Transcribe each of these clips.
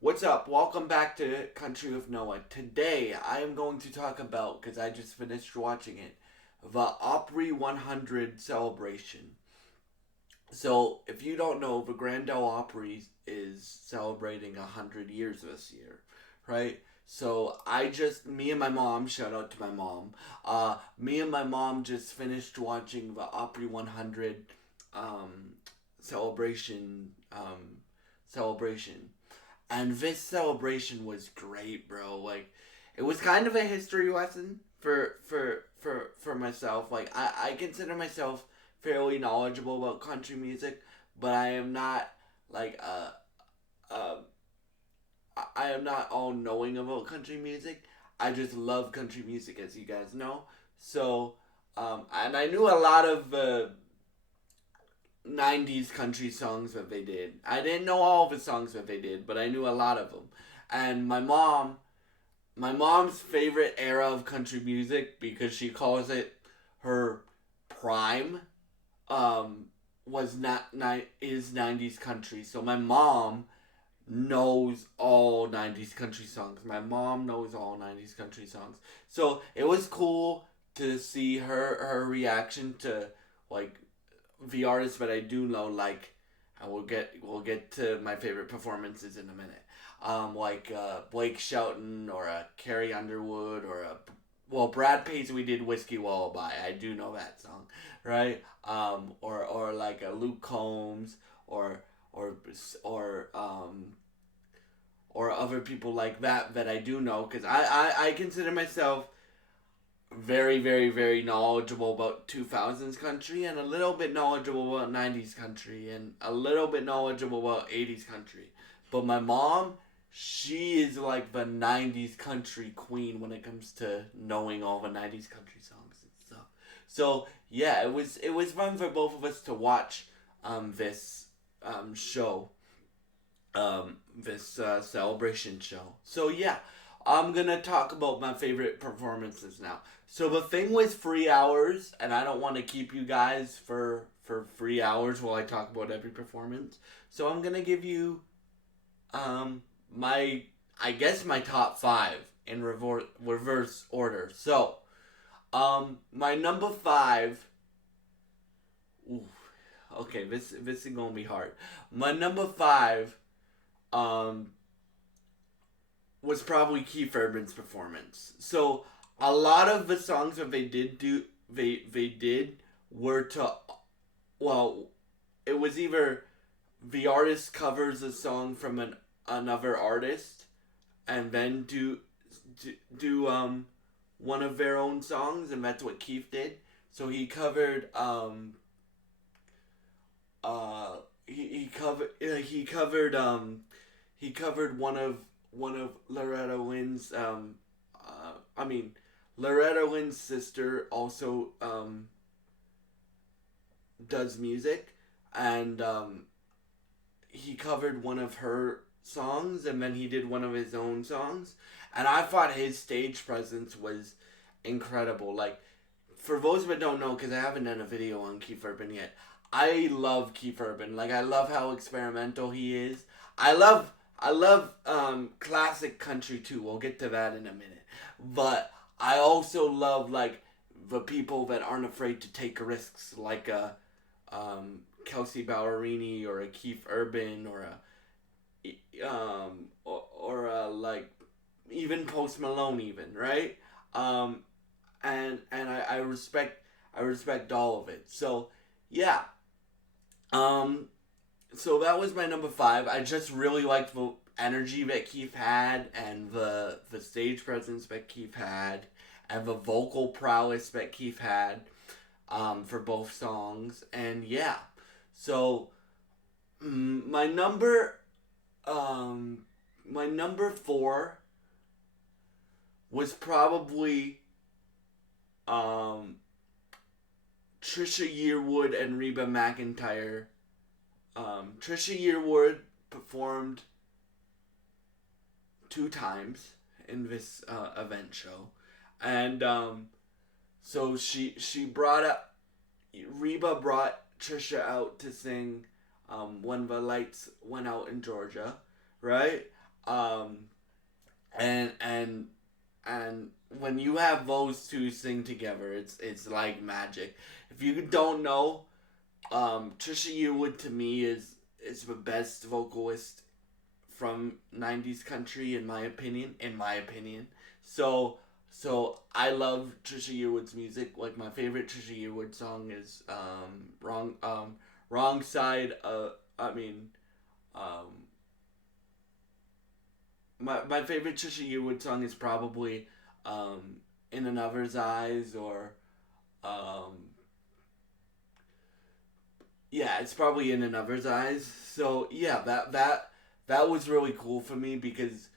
What's up? Welcome back to Country with Noah. Today I am going to talk about, because I just finished watching it, the Opry 100 celebration. So, if you don't know, the Grand Ole Opry is celebrating 100 years this year, right? So, me and my mom, shout out to my mom, me and my mom just finished watching the Opry 100 um, celebration, celebration. And this celebration was great, bro. Like, it was kind of a history lesson for myself. Like, I consider myself fairly knowledgeable about country music, but I am not like uh I am not all knowing about country music. I just love country music, as you guys know. So, and I knew a lot of 90s country songs that they did. I didn't know all the songs that they did, but I knew a lot of them. And my mom's favorite era of country music, because she calls it her prime, um, is 90s country. So my mom knows all 90s country songs. My mom knows all 90s country songs. So it was cool to see her reaction to, like, the artists that I do know, like, and we'll get to my favorite performances in a minute. Like Blake Shelton or a Carrie Underwood or a Brad Paisley did Whiskey Lullaby. I do know that song, right? Or like a Luke Combs or or or or other people like that I do know, because I consider myself very, very, very knowledgeable about 2000s country and a little bit knowledgeable about 90s country and a little bit knowledgeable about 80s country. But my mom, she is like the 90s country queen when it comes to knowing all the 90s country songs and stuff. So, yeah, it was fun for both of us to watch this show, this celebration show. So, yeah, I'm gonna talk about my favorite performances now. So the thing was 3 hours, and I don't want to keep you guys for 3 hours while I talk about every performance. So I'm gonna give you my, I guess, my top five in reverse order. So my number five. Ooh, okay, this is gonna be hard. My number five um was probably Keith Urban's performance. So a lot of the songs that they did were to, well, it was either the artist covers a song from another artist and then do one of their own songs, and that's what Keith did. So uh he covered one of Loretta Lynn's I mean, Loretta Lynn's sister also does music, and he covered one of her songs, and then he did one of his own songs, and I thought his stage presence was incredible. Like, for those that don't know, because I haven't done a video on Keith Urban yet, I love Keith Urban. Like, I love how experimental he is. I love classic country too. We'll get to that in a minute. But I also love, like, the people that aren't afraid to take risks, like a Kelsey Ballerini or a Keith Urban or like even Post Malone, even, right? Um, and I respect all of it. So, yeah. Um, so that was my number five. I just really liked the energy that Keith had, and the stage presence that Keith had, and the vocal prowess that Keith had for both songs. And yeah, so my um, number four was probably um, Trisha Yearwood and Reba McEntire. Trisha Yearwood performed two times in this event show, and so she brought up Reba brought Trisha out to sing "When the Lights Went Out in Georgia," right? Um, and when you have those two sing together, it's like magic. If you don't know, Trisha Yearwood to me is the best vocalist from '90s country in my opinion. In my opinion, so I love Trisha Yearwood's music. Like my favorite Trisha Yearwood song is wrong side. I mean, um, my favorite Trisha Yearwood song is probably In Another's Eyes or um, yeah, it's probably In Another's Eyes. So yeah, that was really cool for me because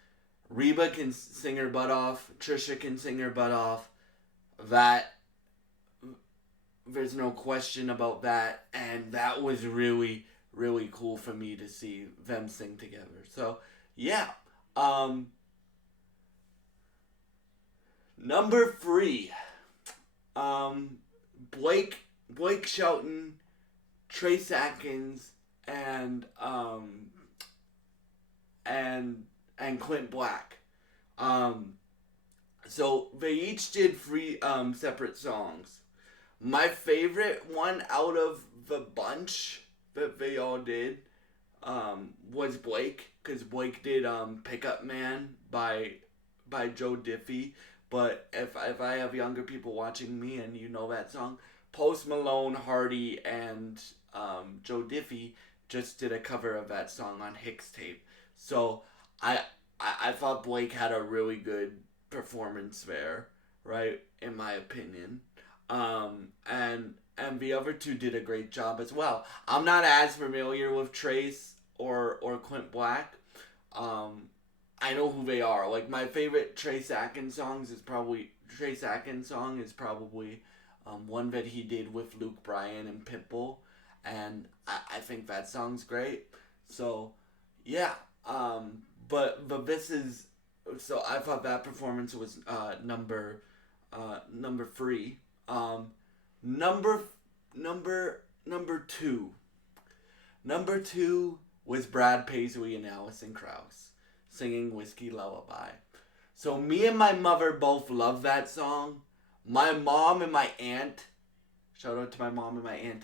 Reba can sing her butt off, Trisha can sing her butt off. That there's no question about that, and that was really cool for me to see them sing together. So yeah, um, number three, um, Blake Shelton, Trace Atkins, and and Clint Black. Um, so they each did three separate songs. My favorite one out of the bunch that they all did was Blake, because Blake did "Pickup Man" by Joe Diffie. But if I have younger people watching me and you know that song, Post Malone, Hardy, and Joe Diffie just did a cover of that song on Hicks tape. So I I thought Blake had a really good performance there, right? In my opinion, and the other two did a great job as well. I'm not as familiar with Trace or Clint Black. Um, I know who they are. Like my favorite Trace Atkins song is probably one that he did with Luke Bryan and Pitbull, and I think that song's great. So yeah, but this is so I thought that performance was number three. Um, number number two. Number two was Brad Paisley and Alison Krauss singing Whiskey Lullaby. So me and my mother both love that song. My mom and my aunt, shout out to my mom and my aunt,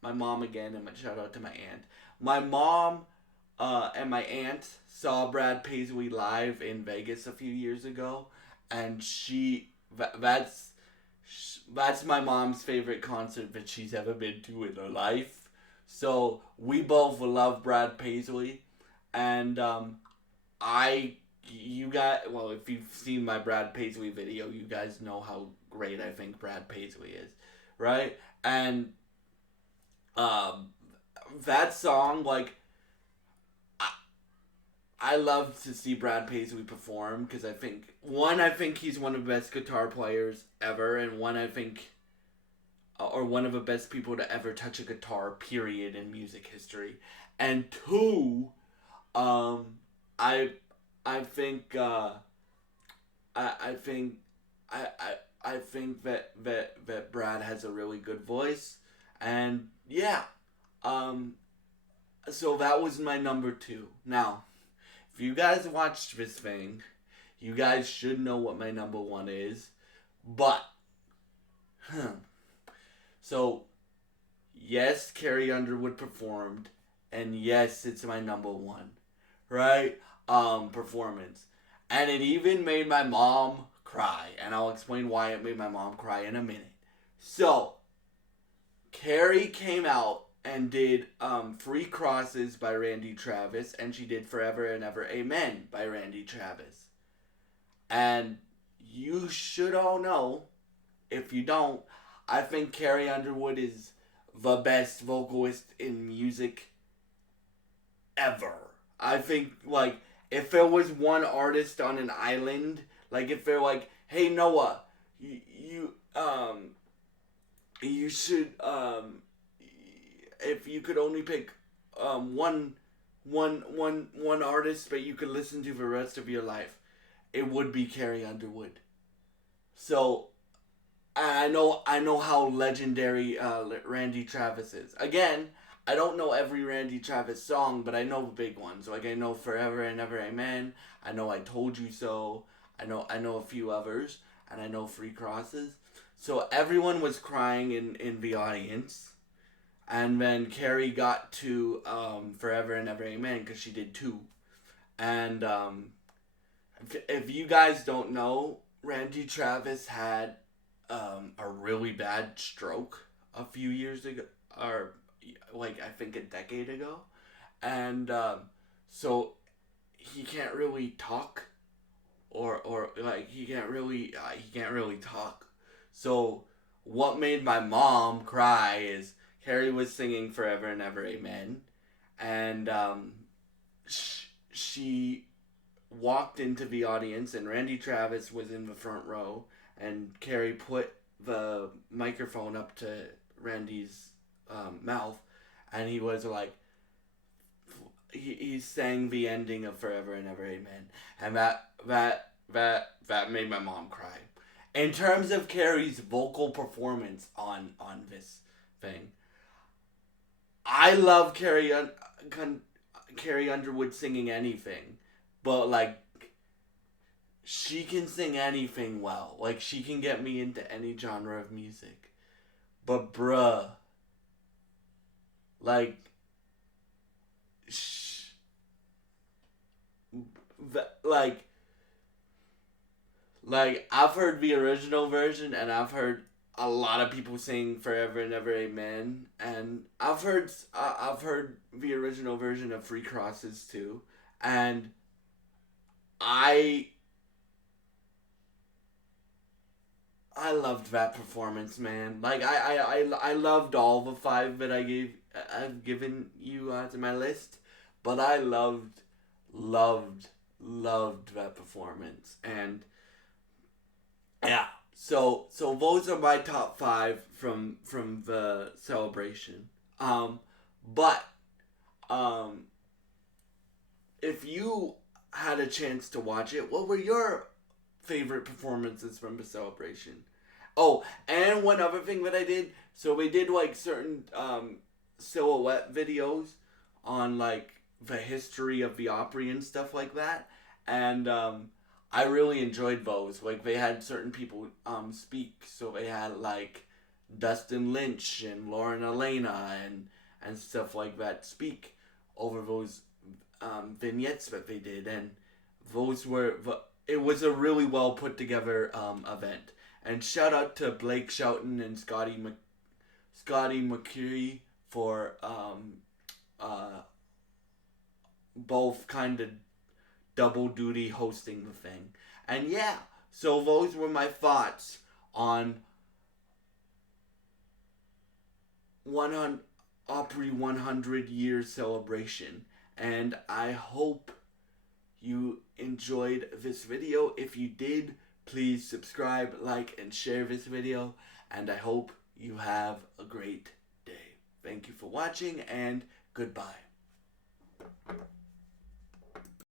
my mom again, and shout out to my aunt. My mom and my aunt saw Brad Paisley live in Vegas a few years ago, and that's my mom's favorite concert that she's ever been to in her life. So we both love Brad Paisley, and I you got well if you've seen my Brad Paisley video, you guys know how great I think Brad Paisley is, right? And um, that song like I love to see Brad Paisley perform because I think he's one of the best guitar players ever, and one I think, or one of the best people to ever touch a guitar. Period in music history, and two, um, I I think I think I think that Brad has a really good voice, and yeah, um, so that was my number two. Now if you guys watched this thing, you guys should know what my number one is. But, huh. So, yes, Carrie Underwood performed, and yes, it's my number one, right? Performance. And it even made my mom cry, and I'll explain why it made my mom cry in a minute. So, Carrie came out and did Three Crosses by Randy Travis, and she did Forever and Ever Amen by Randy Travis. And you should all know, if you don't, I think Carrie Underwood is the best vocalist in music ever. I think, like, if there was one artist on an island, like, if they're like, hey, Noah, you should, if you could only pick one artist that you could listen to for the rest of your life, it would be Carrie Underwood. So I know how legendary Randy Travis is. Again, I don't know every Randy Travis song, but I know the big ones. Like I know Forever and Ever Amen. I know I Told You So. I know a few others, and I know Free Crosses. So everyone was crying in the audience, and then Carrie got to Forever and Ever Amen because she did two. And if you guys don't know, Randy Travis had a really bad stroke a few years ago, or like I think a decade ago, and so he can't really talk, or like he can't really talk. So what made my mom cry is Carrie was singing Forever and Ever Amen, and she walked into the audience, and Randy Travis was in the front row, and Carrie put the microphone up to Randy's mouth, and he was like, he sang the ending of Forever and Ever Amen, and that made my mom cry. In terms of Carrie's vocal performance on this thing, I love Carrie Underwood singing anything, but like she can sing anything well. Like she can get me into any genre of music. But bruh, like sh- like I've heard the original version, and I've heard a lot of people sing Forever and Ever Amen, and I've heard the original version of Free Crosses too, and I I loved that performance, man. Like I loved all the five that I've given you to my list, but I loved loved that performance, and yeah. So those are my top five from the celebration. But um, if you had a chance to watch it, what were your favorite performances from the celebration? Oh, and one other thing that I did. So we did like certain silhouette videos on like the history of the Opry and stuff like that, and I really enjoyed those. Like they had certain people speak. So they had like Dustin Lynch and Lauren Elena and stuff like that speak over those vignettes that they did, and those were it was a really well put together event. And shout out to Blake Shelton and Scotty McCreery for both kind of double duty hosting the thing. And yeah, so those were my thoughts on 100 Opry 100 year celebration. And I hope you enjoyed this video. If you did, please subscribe, like, and share this video. And I hope you have a great day. Thank you for watching, and goodbye.